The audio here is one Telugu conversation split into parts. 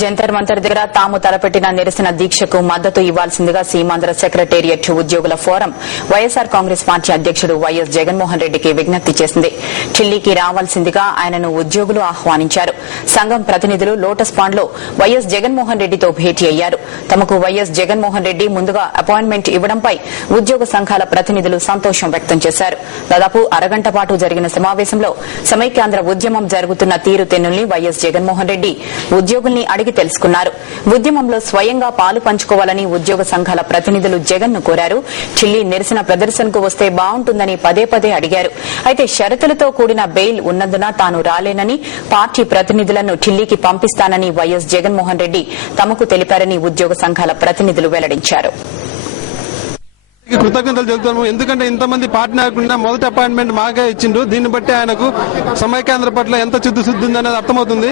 జంతర్ మంతర్ దగ్గర తాము తలపెట్టిన నిరసన దీక్షకు మద్దతు ఇవ్వాల్సిందిగా సీమాంధ్ర సెక్రటేరియట్ ఉద్యోగుల ఫోరం వైఎస్సార్ కాంగ్రెస్ పార్టీ అధ్యకుడు వైఎస్ జగన్మోహన్ రెడ్డికి విజ్ఞప్తి చేసింది. ఢిల్లీకి రావాల్సిందిగా ఆయనను ఉద్యోగులు ఆహ్వానించారు. సంఘం ప్రతినిధులు లోటస్ పాండ్లో వైఎస్ జగన్మోహన్ రెడ్డితో భేటీ అయ్యారు. తమకు వైఎస్ జగన్మోహన్ రెడ్డి ముందుగా అపాయింట్మెంట్ ఇవ్వడంపై ఉద్యోగ సంఘాల ప్రతినిధులు సంతోషం వ్యక్తం చేశారు. దాదాపు అరగంట పాటు జరిగిన సమావేశంలో సమైక్యాంధ్ర ఉద్యమం జరుగుతున్న తీరుతెన్నుల్ని వైఎస్ జగన్మోహన్ రెడ్డి ఉద్యోగుల్ని అడిగి తెలుసుకున్నారు. ఉద్యమంలో స్వయంగా పాలు పంచుకోవాలని ఉద్యోగ సంఘాల ప్రతినిధులు జగన్ను కోరారు. ఢిల్లీ నిరసన ప్రదర్శనకు వస్తే బాగుంటుందని పదే పదే అడిగారు. అయితే షరతులతో కూడిన బెయిల్ ఉన్నందున తాను రాలేనని పార్టీ ప్రతినిధులను ఢిల్లీకి పంపిస్తానని వైఎస్ జగన్మోహన్ రెడ్డి తమకు తెలిపారని ఉద్యోగ సంఘాల ప్రతినిధులు వెల్లడించారు. కృతజ్ఞతలు చెబుతాము ఎందుకంటే ఇంతమంది పార్టీ నాయకుండా మొదటి అపాయింట్మెంట్ మాకే ఇచ్చిండు దీన్ని బట్టి ఆయనకు సమైక్యాంధ్ర పట్ల ఎంత చిత్తశుద్ధి ఉంది అనేది అర్థమవుతుంది.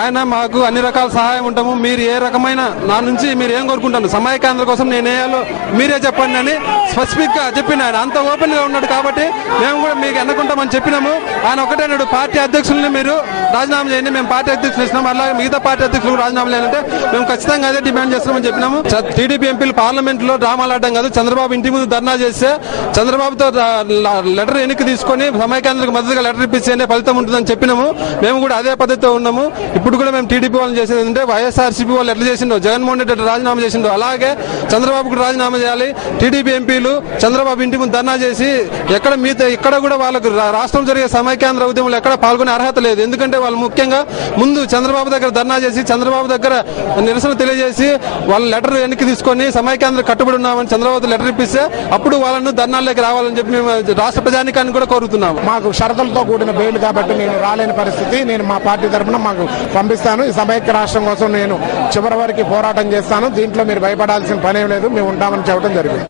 ఆయన మాకు అన్ని రకాల సహాయం ఉంటాము. మీరు ఏ రకమైన నా నుంచి మీరు ఏం కోరుకుంటాను సమైక్యాంధ్ర కోసం నేను వేయాలో మీరే చెప్పండి అని స్పెసిఫిక్గా చెప్పిన ఆయన. అంత ఓపెన్గా ఉన్నాడు కాబట్టి మేము కూడా మీకు ఎన్నుకుంటామని చెప్పినాము. ఆయన ఒకటే అన్నాడు పార్టీ అధ్యక్షుల్ని మీరు రాజీనామా చేయండి మేము పార్టీ అధ్యక్షులు ఇస్తున్నాం. అలాగే మిగతా పార్టీ అధ్యక్షులు రాజీనామా చేయాలంటే మేము ఖచ్చితంగా అదే డిమాండ్ చేస్తామని చెప్పినాము. టీడీపీ ఎంపీలు పార్లమెంట్లో డ్రామాలు ఆడడం కాదు. చంద్రబాబు ఇంటి ముందు ధర్నా చేస్తే చంద్రబాబుతో లెటర్ వెనక్కి తీసుకొని సమైక్యాంధ్రకు మద్దతుగా లెటర్ ఇప్పిస్తేనే ఫలితం ఉంటుందని చెప్పినాము. మేము కూడా అదే పద్ధతితో ఉన్నాము. ఇప్పుడు కూడా మేము టీడీపీ వాళ్ళని చేసేది అంటే వైఎస్ఆర్సీపీ వాళ్ళు ఎట్లా చేసిండో జగన్మోహన్ రెడ్డి ఎట్లా రాజీనామా చేసిండో అలాగే చంద్రబాబు కూడా రాజీనామా చేయాలి. టీడీపీ ఎంపీలు చంద్రబాబు ఇంటి ముందు ధర్నా చేసి ఎక్కడ మీతో ఇక్కడ కూడా వాళ్ళకు రా- రాష్ట్రం జరిగే సమైక్యాంధ్ర ఉద్యమంలో ఎక్కడ పాల్గొనే అర్హత లేదు. ఎందుకంటే ఎందుకంటే వాళ్ళు ముఖ్యంగా ముందు చంద్రబాబు దగ్గర ధర్నా చేసి చంద్రబాబు దగ్గర నిరసన తెలియజేసి వాళ్ళ లెటర్ వెనక్కి తీసుకొని సమైక్యాంధ్ర కట్టుబడి ఉన్నామని చంద్రబాబు లెటర్ ఇప్పిస్తే అప్పుడు వాళ్ళను ధర్నాల్లోకి రావాలని చెప్పి మేము రాష్ట్ర ప్రజానికాన్ని కూడా కోరుతున్నాము. మాకు షరతులతో కూడిన బెయిల్ కాబట్టి నేను రాలేని పరిస్థితి. నేను మా పార్టీ తరఫున మాకు పంపిస్తాను. ఈ సమైక్య రాష్ట్రం కోసం నేను చివరి వరకు పోరాటం చేస్తాను. దీంట్లో మీరు భయపడాల్సిన పనేం లేదు. మేము ఉంటామని చెప్పడం జరిగింది.